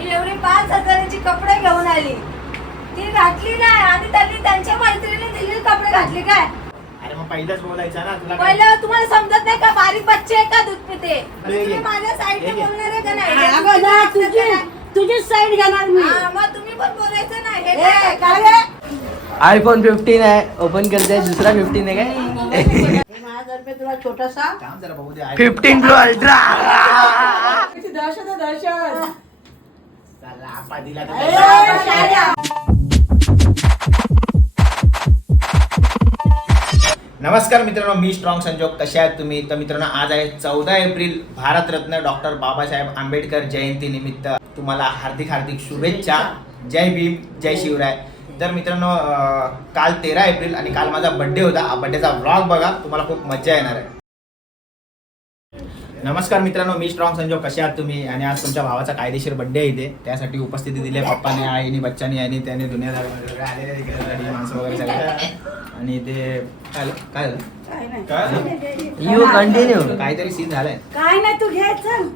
मी एवढी पाच हजाराची कपडे घेऊन आली. ती घातली नाही. आणि त्यांनी त्यांच्या मैत्रिणी दिलेले कपडे घातले काय? अरे मग पहिलंच बोलायचं ना तुला काय- पहिलं तुम्हाला समजत नाही का बारीक बच्चे आहे का दूध पिते. तुम्ही माझ्या साईडने हे घे. बोलणार आहे का अगं ना नाही तुझी तुझी साईड घेणार मी. हा, मग तुम्ही पण बोलायचं नाही हे ए, काय? रे? आयफोन फिफ्टीन आहे. ओपन करते दुसरा फिफ्टीन आहे काय? हे माझ्यातर्फे तुला छोटासा थांब जरा बघू दे. आहे. फिफ्टीन प्रो अल्ट्रा दहशत आहे, दहशत चला, आपा दिला ए, तर- शाळा. नमस्कार मित्रांनो मी स्ट्रॉंग संजोग. कसे आहात तुम्ही? तर मित्रांनो आज आहे चौदा एप्रिल भारतरत्न डॉक्टर बाबासाहेब आंबेडकर जयंती निमित्त तुम्हाला हार्दिक हार्दिक शुभेच्छा. जय भीम जय शिवराय. तर मित्रांनो काल तेरा एप्रिल आणि काल माझा बड्डे होता. हा बड्डेचा व्लॉग बघा तुम्हाला खूप मजा येणार आहे. नमस्कार मित्रांनो मी स्ट्रॉंग संजोग. कसे आहात तुम्ही? आणि आज तुमच्या भावाचा कायदेशीर बड्डे आहे इथे. त्यासाठी उपस्थिती दिली आहे. पप्पाने आईने बच्चाने आणि त्याने दुनिया आलेले माणसं वगैरे सगळे. आणि ते काय झालं? काय नाही. यू कंटिन्यू काहीतरी सीन झालंय. काय नाही तू घे चल.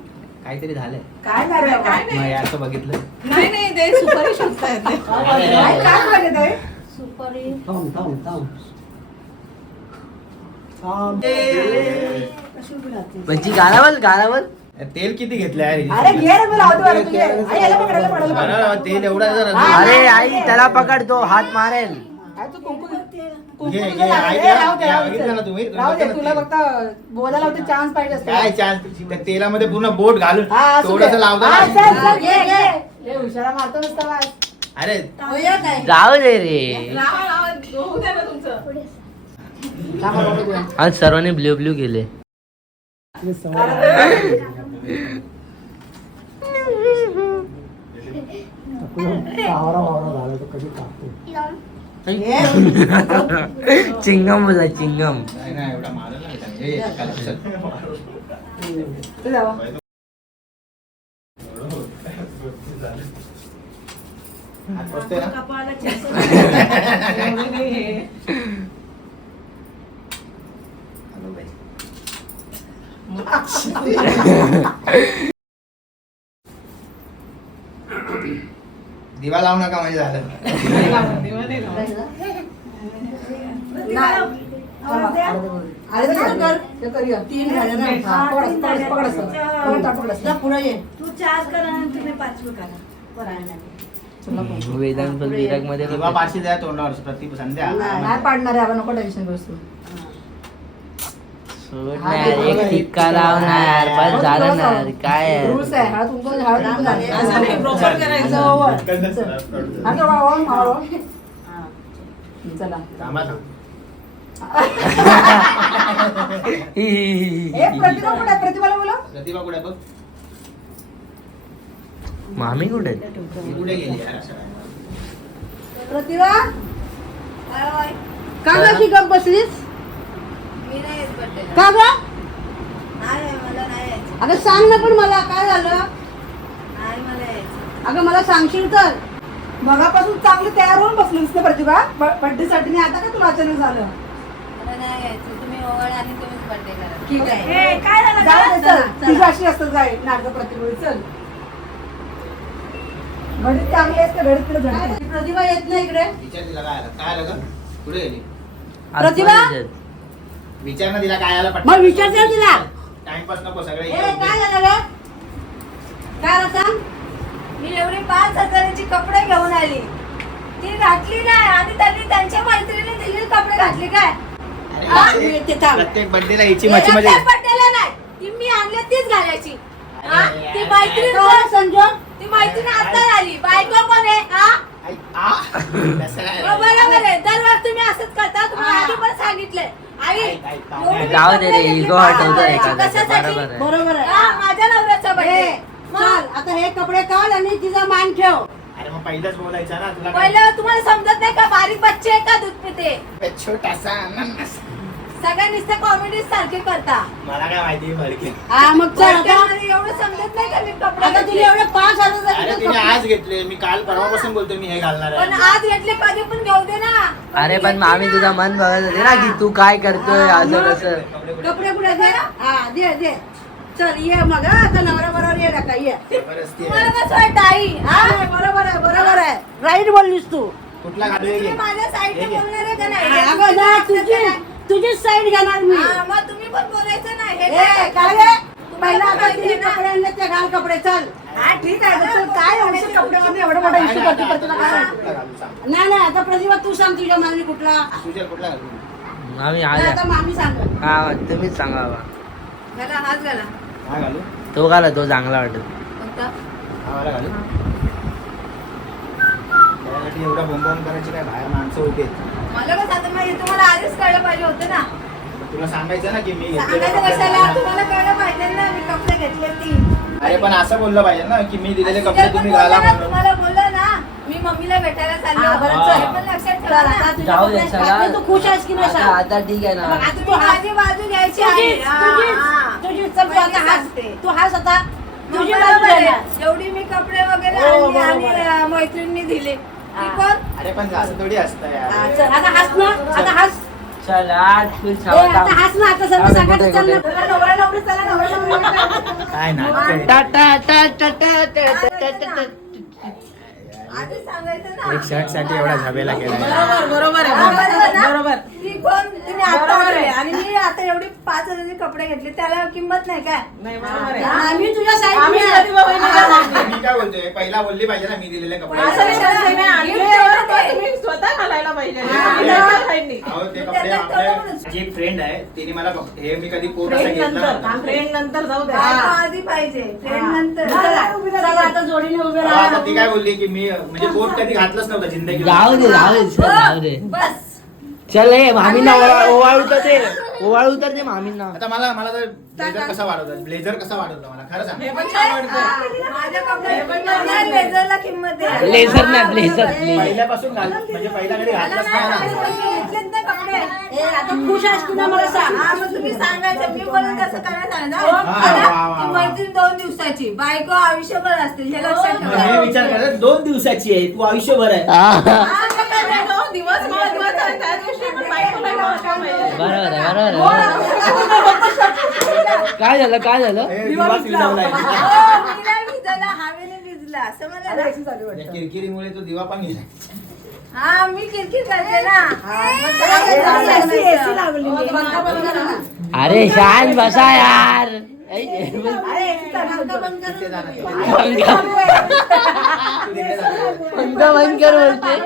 काहीतरी झालंय. काय झालं? काय मग याचं बघितलं. नाही नाही ते सुपारी शोधतायत ते. काय काय बघत आहे सुपारी कशी उभी राहते? म्हणजे गालावर गालावर तेल किती घेतलं यार अरे घे रे मी लावतो बरं तुझे आई, याला पकडायला पडायला पाहिजे. अरे, तेल एवढा जर- हा, अरे आई त्याला पकडतो हात मारेल आई, तू कुंकू कुंकू घे, तुझं घे, लाव. आई, ए, घ्या, राहू दे, घ्या, राहू दे. बघितलं ना तुम्ही? राहू दे, बघितलं ना तुला फक्त बोलायला होते चान्स पाहिजे असतो. काय चान्स त्या तेलामध्ये पूर्ण बोट घालून हा, असू दे. थोडस लावतो हा, ना. चल, चल, घे, घे. लय हुशारा मारतो नुसता बाय. अरे होया काय? जाऊ दे रे होऊ द्या ना तुमचं. आज सर्वांनी ब्ल्यू ब्ल्यू केले चिंगम बोला चिंगम नाही, पकड टाक, पकड असं. जा, पुढे ये. तू चार करा तुम्ही पाचवं करा. वेदांत विरागमध्ये दिवा पाचशे द्या तोंडावर प्रति संध्या नाही पाडणार आहे आपण नको टेन्शन तू सोड ना यार, एक टिक्का लाव ना यार बस झालं ना यार, काय यार. रूल्स आहे हळद कुंकू हळद कुंकू झाले. असं नाही, proper करायचं. असं ओव्हर. चल. आता वा- वा- वा- वा. हा. चला थांबा थांब. हि, हि, हि, हि, ए हि. प्रतिभा कुठे आहे? प्रतिभाला बोला प्रतिभा कुठे आहे बघ मामी कुठे आहेत? ती कुठे गेली यार? प्रतिभा काय गप बसलीस मी नाही येत birthday ला. का ग? अगं सांग ना पण मला काय झालं? नाही मला यायचं. अगं मला सांगशील तर. मगापासून चांगली तयार होऊन बसलीस ना प्रतिभा. बर्थडे साठी नाही आता का तुला अचानक झालं? मला नाही यायचं. तुम्ही ओवळ आणि तुम्हीच बर्थडे करा. ठीक आहे. ए, काय झालं? जाऊ दे, चला. तुझी अशी असतं जाय. नाटक प्रतिभा चल. घडीत चांगली असते घडीत तिला. प्रतिभा येत नाही इकडे. विचार तिला काय आलं काय आलं ग? कुठे गेली? प्रतिभा? आतमध्ये विचार ना तिला काय आलं मग विचारते ना तिला. टाइमपास नको सगळे ए काय झालं काय झालं सांग? मी एवढी पाच हजाराची कपडे घेऊन आली. ती घातली नाही. आणि त्यांनी त्यांच्या मैत्रिणी दिलेले कपडे घातले काय? अरे, हा, प्रत्येक- मी थांब. प्रत्येक बर्थडेला हिची मच्छी नाही. ती मी आणली तीच घालायची. हा? अरे ती. मैत्रीण संजोग ती मैत्रीण आता झाली बायको कोण आहे. हा? आई, आ. तसं नाही. हो, बरोबर आहे. दरवेळेस तुम्ही असंच करता. तुम्हाला आधी पण सांगितलंय. जाऊ दे रे, कशासाठी? बरोबर आहे. बरोबर आहे. हा, माझ्या नवऱ्याचा बर्थडे चल आता हे कपडे काढ आणि तिचा मान ठेव. अरे मग पहिलंच बोलायचं ना तुला काय- पहिलं तुम्हाला समजत नाही का बारीक बच्चे आहे का दूध पिते छोटासा अननस. सगळ्या नुसते कॉमेडी सारखे करता. मला काय माहिती भडके. हा मग चल आता birthday-मध्ये एवढं समजत नाही का मी आता? तुला एवढे पाच हजार अरे तिने आज घेतले. मी काल परवापासून बोलतो मी हे घालणार पण आहे आज घेतले कधी पण घेऊ दे ना. अरे पण मामी तुझा मन बघत होते ना की तू काय करतोय असं कसं कपडे कुठे? कपडे कुठे दे? हा दे दे. चल ये मग हा, आता नवरा बरोबर ये ये. जबरदस्ती आहे. कसं वाटतं आई? हा? बरोबर आहे बरोबर आहे. राईट बोललीस तू. कुठला घालू हे घे. तुम्ही माझ्या साईडने. बोलणार आहे का नाही? अगं ना तुझी. तुझीच साईड घेणार मी. हा, मग तुम्ही पण बोलायचं हे ए काय? रे? पहिला आता तिने ना? कपडे आणले ते घाल कपडे चल. हा ठीक आहे. काय एवढे मोठा इश्यू करते ना काय? नाही नाही आता प्रतिभा तू सांग तुझ्या कुठला. तुझ्या कुठला घालू आम्ही नाही, आल्या आता मामी सांग. हा तुम्हीच सांगा बाबा. घाला, हात घाला हा घालू. तो घाला तो चांगला वाटत कोणता? हा वाला घालू. त्यासाठी एवढा बोंबावून करायची काय बाहेर माणसं होते मला कसं आता मग हे तुम्हाला आधीच कळलं पाहिजे होतं ना तुला सांगायचं ना की मी घेतलेले सांगायचं कपडे कशाला घाला. तुम्हाला कळलं पाहिजे ना मी कपडे घेतले ती अरे पण असं बोललं पाहिजे ना की मी दिलेले कपडे तुम्ही घाला ना, म्हणून तुम्हाला बोललं ना मी मम्मीला भेटायला चालले हा, होते. बरं, चल. पण लक्षात चल ठेवा आता ना. तुझ्या जाऊ दे कपड्यात चला बाकी तू खुश आहेस की नाही आता सांग आता ठीक आहे ना आता तू माझी बाजू घ्यायची आहे. तुझीच हा, तुझीच हा. तुझीच चल तू आता हास सांगते. तू हास आता मग तुझी बरोबर बाजू आहे. घेणार जेवढी मी कपडे वगैरे हो, आणली बरोबर आणि आहे. अं, मैत्रिणींनी दिले अरे पण असं थोडी असतं हा, यार चल आता हास ना आता हास. चल आज फिर ए, आता हास ना आता सर्व जाऊ दे, सकाळचं कुठे, चल ना. कुठे? चला, नवरा नवरी चला नवरा नवरी. काय नाटक टा टा टा टा टा टा टा टा टा. आधी सांगायचं ना एक शर्टसाठी एवढा झबेला केला बरोबर बरोबर. हा, आहे बरोबर ना? बरोबर. ती कोण आता आहे. आणि मी आता एवढी पाच हजाराचे कपडे घेतले त्याला किंमत नाही काय? नाही बरोबर आहे. आम्ही तुझ्या आम्ही साईड. मी काय बोलतोय? पहिला बोलली पाहिजे ना मी दिलेले कपडे. असं नाही तुम्ही स्वतः घालायला ते मी कपडे आपले एक फ्रेंड आहे तिने मला बघ- हे मी कधी कोट असं फ्रेंड घेतला नंतर. नव्हता. फ्रेंड नंतर जाऊ द्या. आधी पाहिजे. फ्रेंड नंतर. आता जोडीने उभे राहा. ती काय बोलली की मी म्हणजे कोट कधी घातलंच नव्हतं जिंदगी जाऊ दे जाऊ दे चल, जाऊ दे. बस. चल ए मामींना ओवा- ओवाळू तर दे. ओवाळू तर दे मामींना. आता मला मला तर ब्लेझर कसा वाढवतात? ब्लेझर कसा वाढवतो मला? खरं सांग. हे पण छान वाटतं हा, माझ्या कपड्याला लेझरला किंमत आहे ब्लेझर नाही. ब्लेझर ब्लेझर पहिल्यापासून घाल म्हणजे पहिला कधी घातलंच नाही ना आता खुश आहेस मला सांग? हा मग तुम्ही सांगायचं मी बोलत असं करायला सांगा वा, वा, वा. ती मैत्रीण दोन दिवसाची बायको आयुष्यभर असते हे लक्षात मग ठेवा. हे विचार करत दोन दिवसाची आहे तू आयुष्यभर आहे. काय दिवस महत्त्वाचा आहे त्या दिवशी पण बायकोला. बरोबर आहे बरोबर आहे काय झालं काय झालं हे दिवाच विझवलाय. हो, मी नाही भिजवला, हवेने भिजला असं मला ना. या किरकिरीमुळे तो दिवा पण गेला हा मी किरकिर करते ना हो, बंद. अरे शांत बसा यार पंखा बोलते.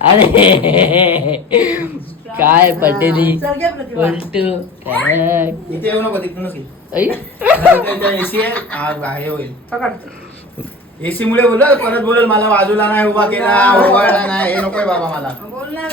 अरे काय पटेली. उलटू येऊ नको एसी आहे होईल. मुळे बोल परत बोलल मला बाजूला नाही उभा केला उभा नाही हे नकोय बाबा मला. बोलणार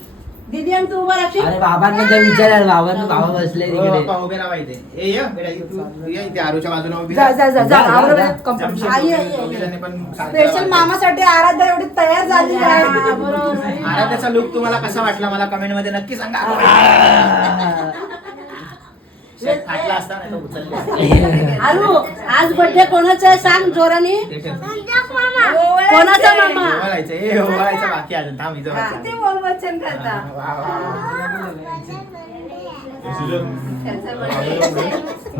दीदी आणि तू उभा राहशील? अरे बाबांना तर विचारायला बाबांना बाबा बसले हो, तिकडे बाप्पा, उभे राहा इथे. ए ये बेटा, इथे तू तू ये इथे आरूच्या बाजूला उभी जा जा जा जा जा, जा, आरूला जा. कंप्लीट. जमशील आई, दोघी- आई, आई. दोघीजणी पण साथ स्पेशल. मामासाठी आराध्या एवढी तयार झाली आहे. आराध्याचा लुक तुम्हाला कसा वाटला मला कमेंटमध्ये नक्की सांगा. फाटला असता नाही तर उचलले असते. आरू आज बर्थडे कोणाचा आहे सांग जोराने. कोणाचा मामा ओवाळायचं ए ओवाळायचं बाकी अजून थांब इथं हा. बस. किती बोल वचन करता वा, वा, वा. करा, ये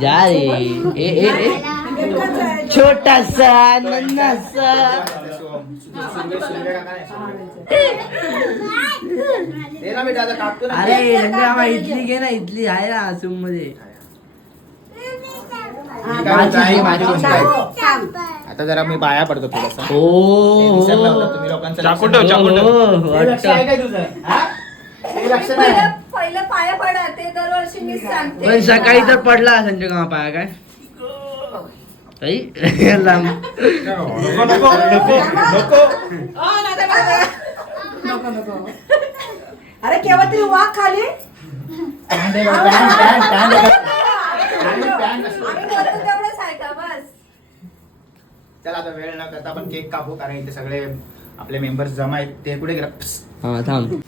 जा रे. छोटासा नन्नासा. अरे मामा इडली घे ना इडली आहे ना आसूममध्ये आता जरा मी बाया पडतो थोडासा. हो हे तुम्ही लोकांचं लक्ष ठेव, ठेव. हो, हे लक्ष आहे काय तुझं? हा? हे लक्ष नाही. पहिलं पहिलं पाया पडा ते दरवर्षी मी सांगते. पण सकाळी तर पडला संजय कामा पाया काय? ताई? लांब. नको नको नको नको अ, नाही तर नाही. नको नको अरे केव्हा तरी वाघ खाली? चला आता वेळ न करता आपण केक कापू कारण इथे सगळे आपले मेंबर्स जमा आहेत. ते कुठे गेला. हा थांब.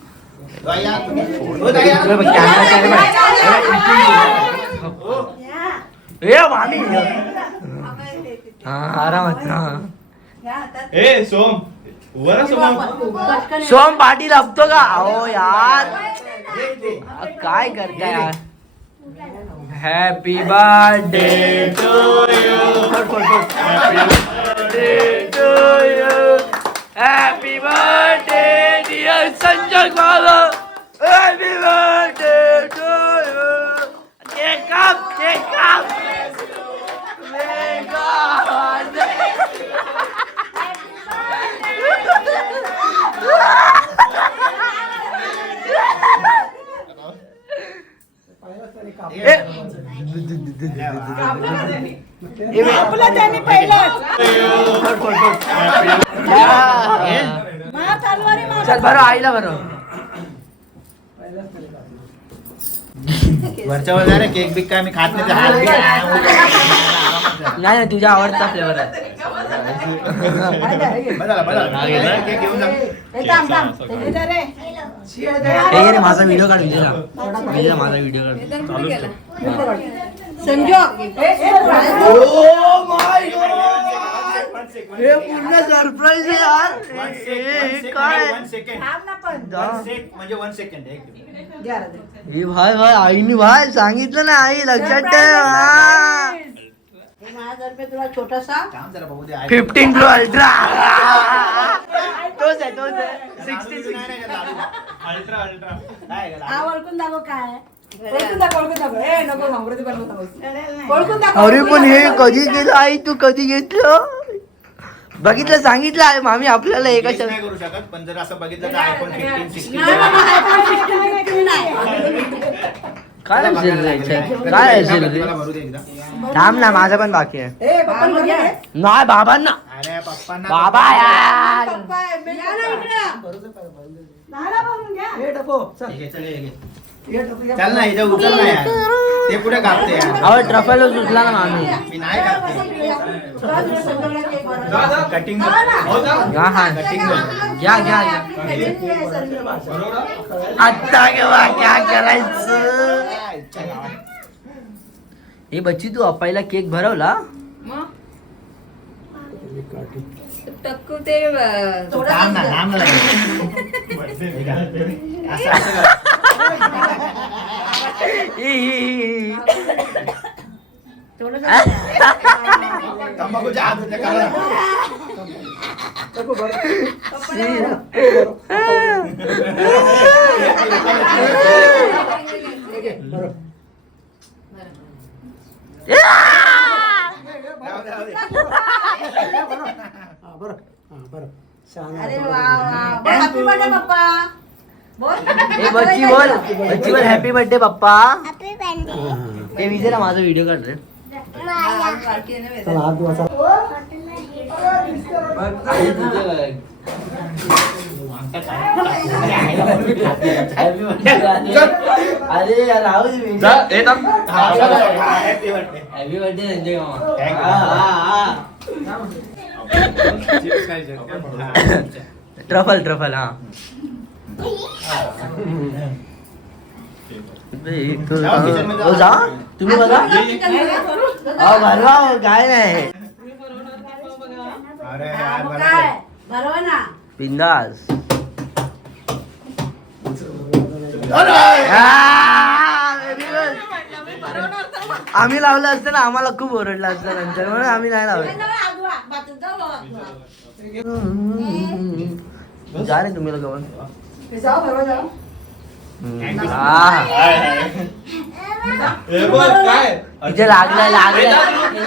ए मामी. हा आरामात हा घ्या हातात. ए सोम वर सोम सोम पाठी लागतो का। अहो यार। ये इथे. आ, काय करताय यार? Happy birthday to you happy birthday dear Sanjay Baba happy birthday to you cake काप केक काप ए आपलं त्यांनी पहिलं चल बरं आईला बरं वरच्या वर जा रे केक बिक काय मी खात नाही ते हात बिक. नाही नाही तुझ्या आवडता फ्लेवर आहे. बदला बदला. केक घेऊन जा. हे घे रे माझा व्हिडिओ काढ विजयला विजयला माझा व्हिडिओ काढ. संजोग हे- पूर्ण सरप्राईज आहे यार. वन हे सेकंड काय? सेक म्हणजे वन सेकंड. हे भाई भाई आईनी भाई सांगितलं ना आई लक्षात ठेव. हा. हे माझ्यातर्फे तुला छोटासा काम जरा बघू दे. आहे. फिफ्टीन प्रो अल्ट्रा तोच आहे तोच आहे. सिक्स्टी ओळखून दाखव काय अरे पण हे कधी केलं आई तू कधी घेतलं? बघितलं सांगितलं आहे मामी आपल्याला एका Guess नाही करू शकत पण जर असं बघितलं तर आयफोन फिफ्टीन सिक्स्टीन नाही. बाबा, iPhone 16 नाही, तुम्ही नाही. काय असेल रे याच्यात? काय असेल रे थांब ना माझं पण बाकी आहे. नाही बाबांना. अरे पप्पांना बाबा यार. हे चल, हे घे. चल ना इथं उचल ना यार. ते कुठे कापते. अहो ट्रफल सुटला ना मामी. मी नाही कापते. बनवला. कटिंग हा हा कटिंग घ्या घ्या घ्या. ह्याच्यात काय संजोग? आता केव्हा काय करायचं? हे बच्ची तू अप्पाईला केक भरवला? टक्कू ते हे. असं असं कर. ई, ई, ई. तंबाखूच्या हात होत्या काढा. राहू दे, राहू दे. अरे वा वा हॅपी बर्थडे पप्पा बोल ए बच्ची बोल बच्ची बोल हॅपी बर्थडे पप्पा ते विजयला माझा व्हिडिओ काढ रे. हा, ना. अरे राहू विजय. हॅपी बर्थडे संजय मामा. हा, हा, हा. ट्रफल ट्रफल हा. जा तुम्ही बघा ये, अहो भरवा काय नाही बिंदास आम्ही लावलं असतं ना आम्हाला खूप ओरडलं असतं नंतर. म्हणून आम्ही नाही लावलं. जा रे तुम्ही लोक जाऊ बरोबर जाऊ आह. हे. बघ काय? इथे लागलाय लागलाय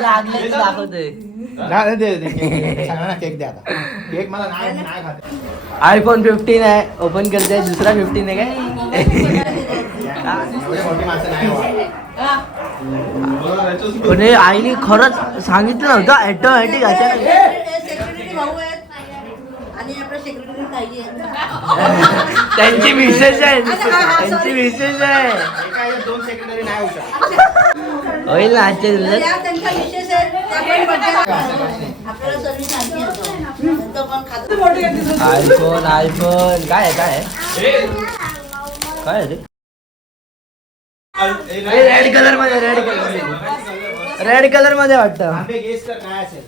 लागलंय ते दाखवतोय. नाही, दे, दे, केक. सगळ्यांना केक द्या आता. केक मला नाही नाही खात. आयफोन फिफ्टीन आहे. ओपन करते दुसरा फिफ्टीन आहे काय? एवढी मोठी माणसं नाही व्हा. बघ, याच्यात- पण हे आईने खरंच सांगितलं नव्हतं. ऑटोमॅटिक अचानक. सेक्रेटरी भाऊ आहेत. आणि आपल्या सेक्रेटरी ताई आहेत. त्यांची विशेष आहे त्यांची विशेष आहे. दोन सेक्रेटरी नाही होईल ना आजच्या दिवसात? IPhone iPhone. काय आहे काय आहे? काय आहे रेड कलरमध्ये रेड कलर रेड कलरमध्ये. वाटतं. आंबे गेस कर काय असेल.